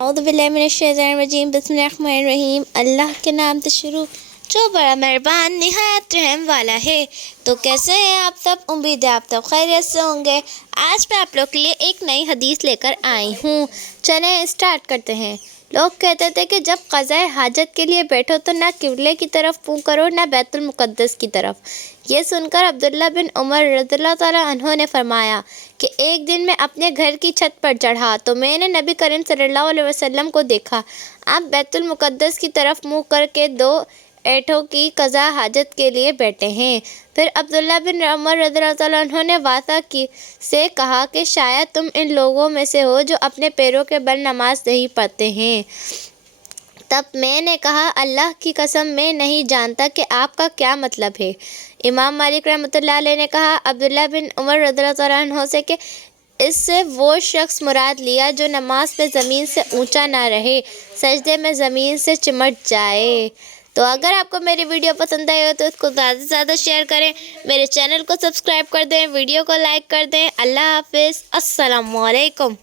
اعوذ باللہ من الشیطان الرجیم بسم اللہ الرحمن الرحیم۔ اللہ کے نام سے شروع جو بڑا مہربان نہایت رحم والا ہے۔ تو کیسے ہیں آپ سب؟ امید ہے آپ سب خیریت سے ہوں گے۔ آج میں آپ لوگ کے لیے ایک نئی حدیث لے کر آئی ہوں۔ چلیں اسٹارٹ کرتے ہیں۔ لوگ کہتے تھے کہ جب قضائے حاجت کے لیے بیٹھو تو نہ قبلے کی طرف منہ کرو نہ بیت المقدس کی طرف۔ یہ سن کر عبداللہ بن عمر رضی اللہ تعالیٰ عنہ نے فرمایا کہ ایک دن میں اپنے گھر کی چھت پر چڑھا تو میں نے نبی کریم صلی اللہ علیہ وسلم کو دیکھا، آپ بیت المقدس کی طرف منہ کر کے 2 اینٹوں کی قضاء حاجت کے لیے بیٹھے ہیں۔ پھر عبداللہ بن عمر رضی اللہ تعالیٰ عنہ نے واثق سے کہا کہ شاید تم ان لوگوں میں سے ہو جو اپنے پیروں کے بل نماز نہیں پڑھتے ہیں۔ تب میں نے کہا اللہ کی قسم میں نہیں جانتا کہ آپ کا کیا مطلب ہے۔ امام مالک رحمۃ اللہ علیہ نے کہا عبداللہ بن عمر رضی اللہ تعالیٰ عنہ سے کہ اس سے وہ شخص مراد لیا جو نماز میں زمین سے اونچا نہ رہے، سجدے میں زمین سے چمٹ جائے۔ تو اگر آپ کو میری ویڈیو پسند آئی ہو تو اس کو زیادہ سے زیادہ شیئر کریں، میرے چینل کو سبسکرائب کر دیں، ویڈیو کو لائک کر دیں۔ اللہ حافظ، السلام علیکم۔